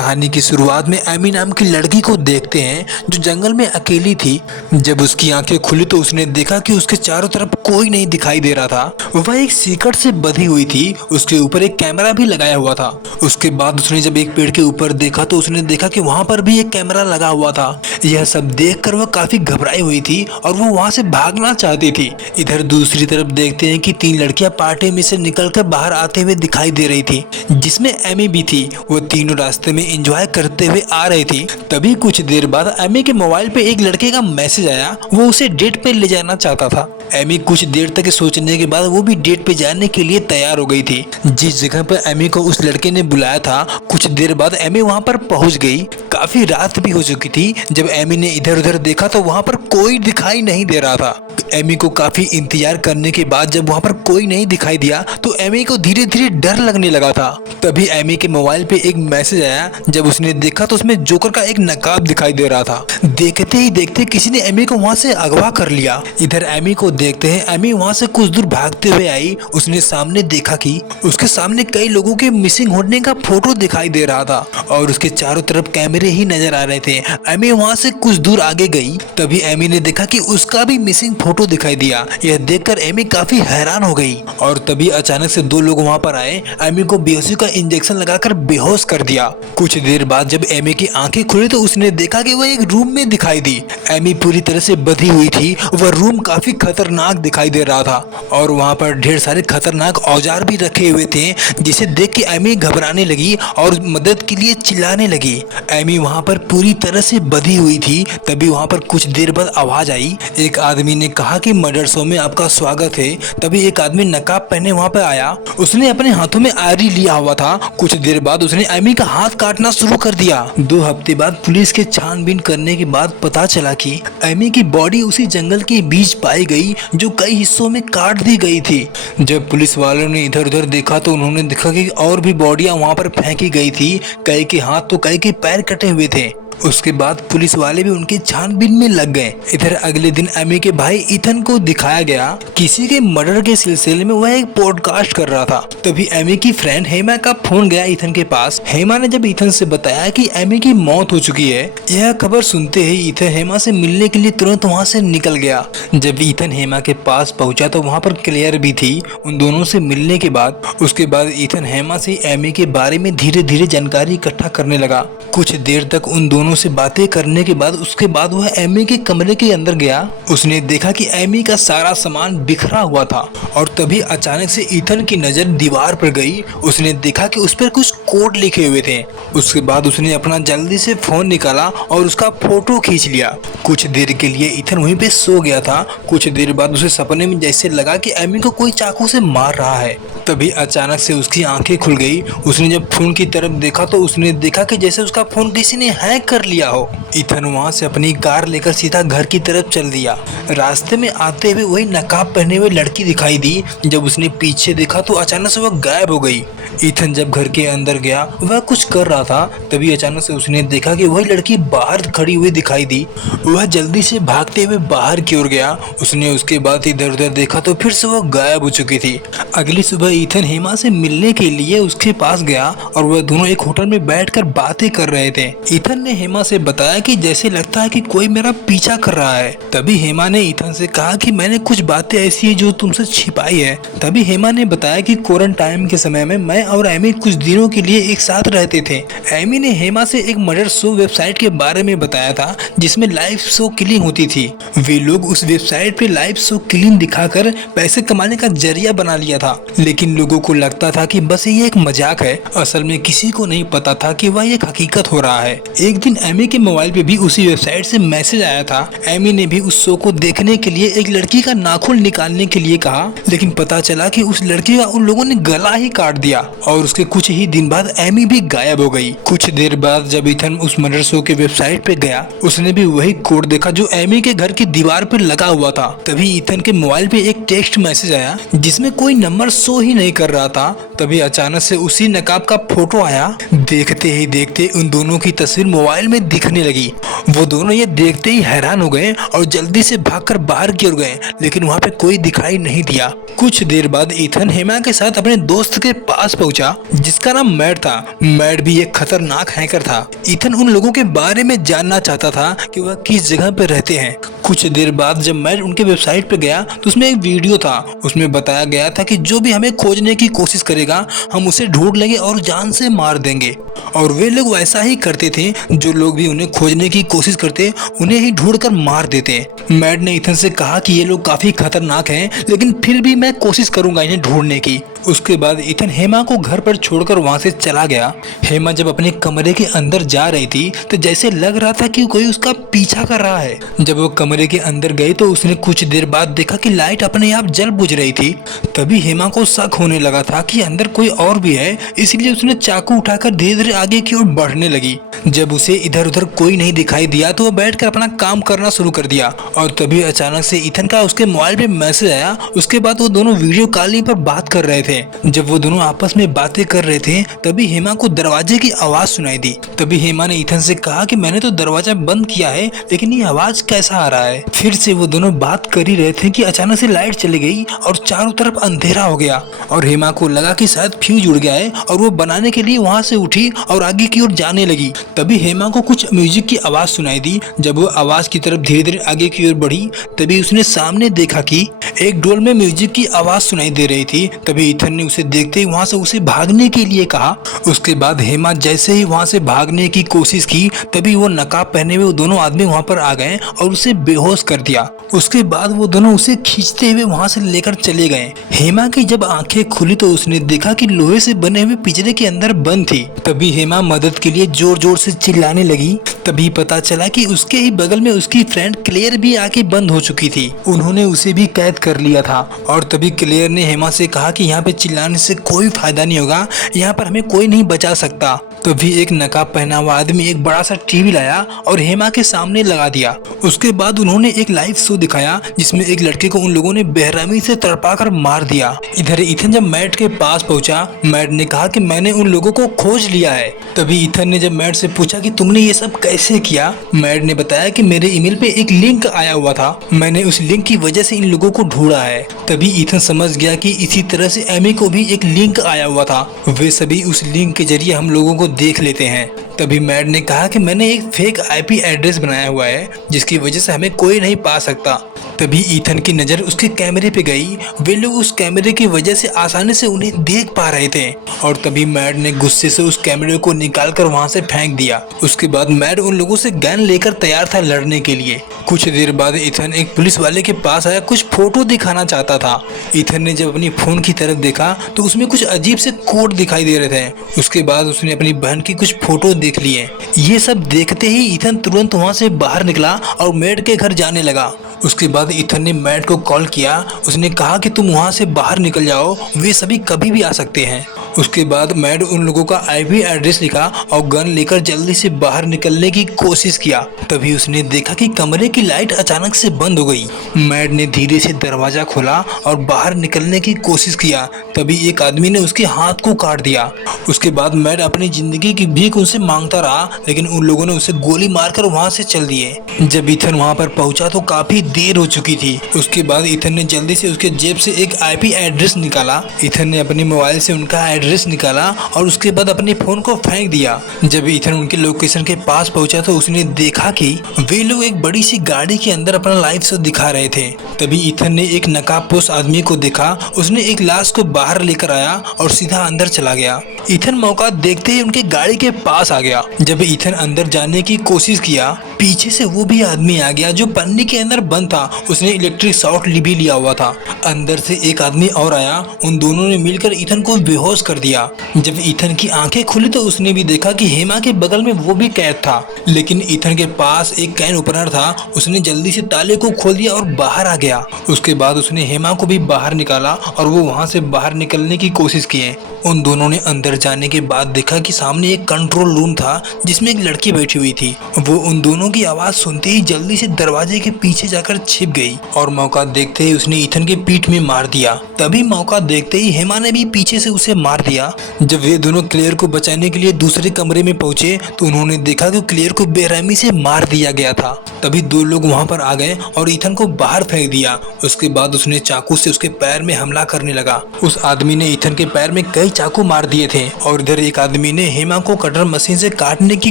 कहानी की शुरुआत में एमी नाम की लड़की को देखते हैं जो जंगल में अकेली थी। जब उसकी आंखें खुली तो उसने देखा कि उसके चारों तरफ कोई नहीं दिखाई दे रहा था। वह एक सीकट से बंधी हुई थी। उसके ऊपर एक कैमरा भी लगाया हुआ था। उसके बाद उसने जब एक पेड़ के ऊपर देखा तो उसने देखा कि वहां पर भी एक कैमरा लगा हुआ था। यह सब देखकर वह काफी घबराई हुई थी और वो वहां से भागना चाहती थी। इधर दूसरी तरफ देखते हैं कि 3 लड़कियां पार्टी में से निकलकर बाहर आते हुए दिखाई दे रही थी, जिसमें एमी भी थी। वो तीनों रास्ते में एंजॉय करते हुए आ रही थी। तभी कुछ देर बाद एमी के मोबाइल पे एक लड़के का मैसेज आया। वो उसे डेट पे ले जाना चाहता था। एमी कुछ देर तक सोचने के बाद वो भी डेट पे जाने के लिए तैयार हो गई थी। जिस जगह पर एमी को उस लड़के ने बुलाया था, कुछ देर बाद एमी वहां पर पहुंच गई। काफी रात भी हो चुकी थी। जब एमी ने इधर उधर देखा तो वहां पर कोई दिखाई नहीं दे रहा था। एमी को काफी इंतजार करने के बाद जब वहां पर कोई नहीं दिखाई दिया तो एमी को धीरे धीरे डर लगने लगा था। तभी एमी के मोबाइल पे एक मैसेज आया। जब उसने देखा तो उसमें जोकर का एक नकाब दिखाई दे रहा था। देखते ही देखते किसी ने एमी को वहां से अगवा कर लिया। इधर एमी को देखते हैं एमी वहां से कुछ दूर भागते हुए आई। उसने सामने देखा कि उसके सामने कई लोगों के मिसिंग होने का फोटो दिखाई दे रहा था और उसके चारों तरफ कैमरे ही नजर आ रहे थे। एमी वहां से कुछ दूर आगे गई। तभी एमी ने देखा कि उसका भी मिसिंग फोटो दिखाई दिया। यह देखकर एमी काफी हैरान हो गई और तभी अचानक से 2 लोग वहां पर आए। एमी को बेहोशी का इंजेक्शन लगाकर बेहोश कर दिया। कुछ देर बाद जब एमी की आंखें खुली तो उसने देखा कि वह एक रूम में दिखाई दी। एमी पूरी तरह से बंधी हुई थी। वह रूम काफी खतरनाक दिखाई दे रहा था और वहां पर ढेर सारे खतरनाक औजार भी रखे हुए थे, जिसे देख के एमी घबराने लगी और मदद के लिए चिल्लाने लगी। एमी वहां पर पूरी तरह से बंधी हुई थी। तभी वहां पर कुछ देर बाद आवाज आई। एक आदमी ने कहा कि मर्डर शो में आपका स्वागत है। तभी एक आदमी नकाब पहने वहां पर आया। उसने अपने हाथों में आरी लिया हुआ था। कुछ देर बाद उसने एमी का हाथ काटना शुरू कर दिया। 2 हफ्ते बाद पुलिस के छानबीन करने के बाद पता चला कि एमी की बॉडी उसी जंगल के बीच पाई गई जो कई हिस्सों में काट दी गई थी। जब पुलिस वालों ने इधर उधर देखा तो उन्होंने देखा कि और भी बॉडियां वहां पर फेंकी गई थी। कई के हाथ तो कई के पैर कटे हुए थे। उसके बाद पुलिस वाले भी उनके छानबीन में लग गए। इधर अगले दिन एमी के भाई इथन को दिखाया गया। किसी के मर्डर के सिलसिले में वह एक पॉडकास्ट कर रहा था। तभी एमी की फ्रेंड हेमा का फोन गया इथन के पास। हेमा ने जब इथन से बताया कि एमी की मौत हो चुकी है, यह खबर सुनते ही इथन हेमा से मिलने के लिए तुरंत वहाँ से निकल गया। जब इथन हेमा के पास पहुंचा तो वहाँ पर क्लेयर भी थी। उन दोनों से मिलने के बाद उसके बाद इथन हेमा से एमी के बारे में धीरे धीरे जानकारी इकट्ठा करने लगा। कुछ देर तक उन दोनों से बातें करने के बाद उसके बाद वह एमी के कमरे के अंदर गया। उसने देखा कि एमी का सारा सामान बिखरा हुआ था और तभी अचानक से इथन की नजर दीवार पर गई। उसने देखा कि उस पर कुछ कोड लिखे हुए थे। उसके बाद उसने अपना जल्दी से फोन निकाला और उसका फोटो खींच लिया। कुछ देर के लिए इथन वहीं पे सो गया था। कुछ देर बाद उसे सपने में जैसे लगा कि एमी को कोई चाकू से मार रहा है। तभी अचानक से उसकी आंखें खुल गई। उसने जब फोन की तरफ देखा तो उसने देखा कि जैसे उसका फोन किसी ने हैक कर लिया हो। इथन वहां से अपनी कार लेकर सीधा घर की तरफ चल दिया। रास्ते में आते हुए वही नकाब पहने हुए लड़की दिखाई दी। जब उसने पीछे देखा तो अचानक से वह गायब हो गई। इथन जब घर के अंदर गया वह कुछ कर रहा था। तभी अचानक से उसने देखा कि वही लड़की बाहर खड़ी हुई दिखाई दी। वह जल्दी से भागते हुए बाहर की ओर गया। उसने उसके बाद इधर उधर देखा तो फिर से वह गायब हो चुकी थी। अगली सुबह इथन हेमा से मिलने के लिए उसके पास गया और वह दोनों एक होटल में बैठकर बातें कर रहे थे। इथन ने हेमा से बताया कि जैसे लगता है कि कोई मेरा पीछा कर रहा है। तभी हेमा ने इथन से कहा कि मैंने कुछ बातें ऐसी है जो तुमसे छिपाई है। तभी हेमा ने बताया कि क्वारंटाइन के समय में मैं और एमी कुछ दिनों के लिए एक साथ रहते थे। एमी ने हेमा से एक मर्डर शो वेबसाइट के बारे में बताया था जिसमें लाइव शो किलिंग होती थी। वे लोग उस वेबसाइट पे लाइव शो किलिंग दिखाकर पैसे कमाने का जरिया बना लिया था, लेकिन लोगों को लगता था कि बस ये एक मजाक है। असल में किसी को नहीं पता था कि वह एक हकीकत हो रहा है। एक दिन एमी के मोबाइल पे भी उसी वेबसाइट से मैसेज आया था। एमी ने भी उस शो को देखने के लिए एक लड़की का नाखून निकालने के लिए कहा, लेकिन पता चला कि उस लड़की का उन लोगों ने गला ही काट दिया और उसके कुछ ही दिन बाद एमी भी गायब हो गई। कुछ देर बाद जब इथन उस मर्डर शो के वेबसाइट पे गया उसने भी वही कोड देखा जो एमी के घर की दीवार पर लगा हुआ था। तभी इथन के मोबाइल पे एक टेक्स्ट मैसेज आया जिसमें कोई नंबर शो ही नहीं कर रहा था। तभी अचानक से उसी नकाब का फोटो आया। देखते ही देखते उन दोनों की तस्वीर मोबाइल में दिखने लगी वो दोनों ये देखते ही हैरान हो गए और जल्दी से भागकर बाहर की ओर गए, लेकिन वहाँ पे कोई दिखाई नहीं दिया। कुछ देर बाद ईथन हेमा के साथ अपने दोस्त के पास पहुंचा जिसका नाम मैट था। मैट भी एक खतरनाक हैकर था। ईथन उन लोगों के बारे में जानना चाहता था कि वह किस जगह पर रहते हैं। कुछ देर बाद जब मैट उनके वेबसाइट पर गया तो उसमें एक वीडियो था। उसमें बताया गया था कि जो भी हमें खोजने की कोशिश करेगा हम उसे ढूंढ लेंगे और जान से मार देंगे। और वे लोग वैसा ही करते थे, जो लोग भी उन्हें खोजने की कोशिश करते उन्हें ही ढूंढकर मार देते। मैट ने ईथन से कहा कि ये लोग काफी खतरनाक हैं, लेकिन फिर भी मैं कोशिश करूंगा इन्हें ढूंढने की। उसके बाद ईथन हेमा को घर पर छोड़कर वहां से चला गया। हेमा जब अपने कमरे के अंदर जा रही थी तो जैसे लग रहा था कि कोई उसका पीछा कर रहा है। जब वो कमरे के अंदर गई तो उसने कुछ देर बाद देखा कि लाइट अपने आप जल बुझ रही थी। तभी हेमा को शक होने लगा था कि अंदर कोई और भी है, इसलिए उसने चाकू उठाकर धीरे धीरे आगे की ओर बढ़ने लगी। जब उसे इधर उधर कोई नहीं दिखाई दिया तो वह बैठकर अपना काम करना शुरू कर दिया। और तभी अचानक से ईथन का उसके मोबाइल पे मैसेज आया। उसके बाद वो दोनों वीडियो कॉलिंग पर बात कर रहे थे। जब वो दोनों आपस में बातें कर रहे थे तभी हेमा को दरवाजे की आवाज सुनाई दी। तभी हेमा ने ईथन से कहा कि मैंने तो दरवाजा बंद किया है, लेकिन ये आवाज कैसा आ रहा है। फिर से वो दोनों बात कर ही रहे थे कि अचानक से लाइट चली गई और चारों तरफ अंधेरा हो गया। और हेमा को लगा कि शायद फ्यूज उड़ गया है और वो बनाने के लिए वहां से उठी और आगे की ओर जाने लगी। तभी हेमा को कुछ म्यूजिक की आवाज सुनाई दी। जब वो आवाज की तरफ धीरे धीरे आगे की ओर बढ़ी तभी उसने सामने देखा कि एक डोल में म्यूजिक की आवाज सुनाई दे रही थी। तभी ईथन ने उसे देखते ही वहां से उसे भागने के लिए कहा। उसके बाद हेमा जैसे ही वहां से भागने की कोशिश की तभी वो नकाब पहने हुए दोनों आदमी वहां पर आ गए और उसे बेहोश कर दिया। उसके बाद वो दोनों उसे खींचते हुए वहां से लेकर चले गए। हेमा की जब आंखें खुली तो उसने देखा कि लोहे से बने हुए पिंजरे के अंदर बंद थी। तभी हेमा मदद के लिए जोर जोर से चिल्लाने लगी। तभी पता चला कि उसके ही बगल में उसकी फ्रेंड क्लेयर भी आके बंद हो चुकी थी। उन्होंने उसे भी कैद कर लिया था। और तभी क्लेयर ने हेमा से कहा कि यहाँ पे चिल्लाने से कोई फायदा नहीं होगा, यहाँ पर हमें कोई नहीं बचा सकता। तभी एक नकाब पहना हुआ आदमी एक बड़ा सा टीवी लाया और हेमा के सामने लगा दिया। उसके बाद उन्होंने एक लाइव शो दिखाया जिसमें एक लड़के को उन लोगों ने बेरहमी से तड़पाकर मार दिया। इधर ईथन जब मैट के पास पहुंचा, मैट ने कहा कि मैंने उन लोगों को खोज लिया है। तभी ईथन ने जब मैट से पूछा कि तुमने ये सब कैसे किया, मैट ने बताया कि मेरे ईमेल पे एक लिंक आया हुआ था, मैंने उस लिंक की वजह से इन लोगों को ढूंढा है। तभी ईथन समझ गया कि इसी तरह से एमी को भी एक लिंक आया हुआ था, वे सभी उस लिंक के जरिए हम लोगों को देख लेते हैं। तभी मैट ने कहा कि मैंने एक फेक आईपी एड्रेस बनाया हुआ है जिसकी वजह से हमें कोई नहीं पा सकता। तभी ईथन की नज़र उसके कैमरे पे गई। वे लोग उस कैमरे की वजह से आसानी से उन्हें देख पा रहे थे। और तभी मैट ने गुस्से से उस कैमरे को निकालकर वहां से फेंक दिया। उसके बाद मैट उन लोगों से गन लेकर तैयार था लड़ने के लिए। कुछ देर बाद ईथन एक पुलिस वाले के पास आया, कुछ फोटो दिखाना चाहता था। ईथन ने जब अपनी फोन की तरफ देखा तो उसमें कुछ अजीब से कोड दिखाई दे रहे थे। उसके बाद उसने अपनी बहन की कुछ फोटो देख लिए। ये सब देखते ही ईथन तुरंत वहां से बाहर निकला और मैट के घर जाने लगा। उसके बाद ईथन ने मैट को कॉल किया। उसने कहा कि तुम वहां से बाहर निकल जाओ, वे सभी कभी भी आ सकते हैं। उसके बाद मैट उन लोगों का आईपी एड्रेस लिखा और गन लेकर जल्दी से बाहर निकलने की कोशिश किया। तभी उसने देखा कि कमरे की लाइट अचानक से बंद हो गई। मैट ने धीरे से दरवाजा खोला और बाहर निकलने की कोशिश किया। तभी एक आदमी ने उसके हाथ को काट दिया। उसके बाद मैट अपनी जिंदगी की भीख उनसे मांगता रहा, लेकिन उन लोगों ने उसे गोली मारकर वहां से चल दिए। जब ईथन वहां पर पहुंचा तो काफी देर हो चुकी थी। उसके बाद ईथन ने जल्दी से उसके जेब से एक आईपी एड्रेस निकाला। ईथन ने अपने मोबाइल से उनका एड्रेस निकाला और उसके बाद अपने फोन को फेंक दिया। जब ईथन उनके लोकेशन के पास पहुंचा तो उसने देखा कि वे लोग एक बड़ी सी गाड़ी के अंदर अपना लाइव शो दिखा रहे थे। तभी ईथन ने एक नकाबपोश आदमी को देखा। उसने एक लाश को बाहर लेकर आया और सीधा अंदर चला गया। ईथन मौका देखते ही उनके गाड़ी के पास आ गया। जब ईथन अंदर जाने की कोशिश किया, पीछे से वो भी आदमी आ गया जो पन्नी के अंदर बंद था। उसने इलेक्ट्रिक शॉक भी लिया हुआ था। अंदर से एक आदमी और आया। उन दोनों ने मिलकर ईथन को बेहोश कर दिया। जब ईथन की आंखें खुली तो उसने भी देखा कि हेमा के बगल में वो भी कैद था, लेकिन ईथन के पास एक कैन ओपनर था। उसने जल्दी से ताले को खोल दिया और बाहर आ गया। उसके बाद उसने हेमा को भी बाहर निकाला और वो वहां से बाहर निकलने की कोशिश किए। उन दोनों ने अंदर जाने के बाद देखा कि सामने एक कंट्रोल रूम था जिसमें एक लड़की बैठी हुई थी। वो उन दोनों पैरों की आवाज सुनते ही जल्दी से दरवाजे के पीछे जाकर छिप गई और मौका देखते ही उसने ईथन के पीठ में मार दिया। तभी मौका देखते ही हेमा ने भी पीछे से उसे मार दिया। जब वे दोनों क्लेयर को बचाने के लिए दूसरे कमरे में पहुंचे तो उन्होंने देखा कि क्लेयर को बेरहमी से मार दिया गया था। तभी दो लोग वहां पर आ गए और ईथन को बाहर फेंक दिया। उसके बाद उसने चाकू से उसके पैर में हमला करने लगा। उस आदमी ने ईथन के पैर में कई चाकू मार दिए थे और इधर एक आदमी ने हेमा को कटर मशीन से काटने की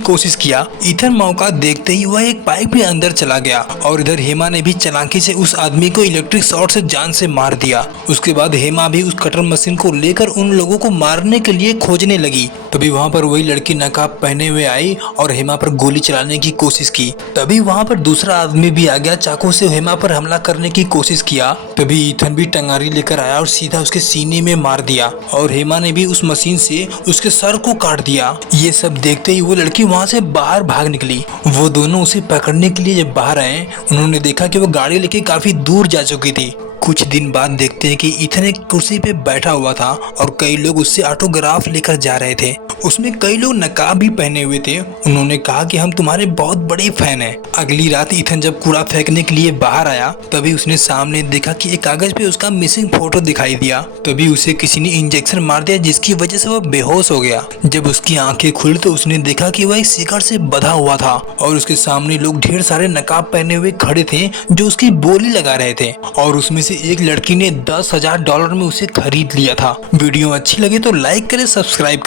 कोशिश किया। ईथन मौका देखते ही वह एक पाइप में अंदर चला गया और इधर हेमा ने भी चालाकी से उस आदमी को इलेक्ट्रिक शॉर्ट से जान से मार दिया। उसके बाद हेमा भी उस कटर मशीन को लेकर उन लोगों को मारने के लिए खोजने लगी। तभी वहाँ पर वही लड़की नकाब पहने हुए आई और हेमा पर गोली चलाने की कोशिश की। तभी वहाँ पर दूसरा आदमी भी आ गया, चाकू से हेमा पर हमला करने की कोशिश किया। तभी ईथन भी टंगारी लेकर आया और सीधा उसके सीने में मार दिया और हेमा ने भी उस मशीन से उसके सर को काट दिया। ये सब देखते ही वो लड़की वहाँ से बाहर भाग निकली। वो दोनों उसे पकड़ने के लिए जब बाहर आए उन्होंने देखा कि वो गाड़ी लेके काफी दूर जा चुकी थी। कुछ दिन बाद देखते हैं कि ईथन एक कुर्सी पे बैठा हुआ था और कई लोग उससे ऑटोग्राफ लेकर जा रहे थे। उसमें कई लोग नकाब भी पहने हुए थे। उन्होंने कहा कि हम तुम्हारे बहुत बड़े फैन हैं। अगली रात ईथन जब कूड़ा फेंकने के लिए बाहर आया तभी उसने सामने देखा कि एक कागज पे उसका मिसिंग फोटो दिखाई दिया। तभी उसे किसी ने इंजेक्शन मार दिया जिसकी वजह से वह बेहोश हो गया। जब उसकी आंखें खुली तो उसने देखा कि वह एक शिकड़ से बंधा हुआ था और उसके सामने लोग ढेर सारे नकाब पहने हुए खड़े थे जो उसकी बोली लगा रहे थे और उसमें से एक लड़की ने $10,000 में उसे खरीद लिया था। वीडियो अच्छी लगे तो लाइक करें, सब्सक्राइब करें।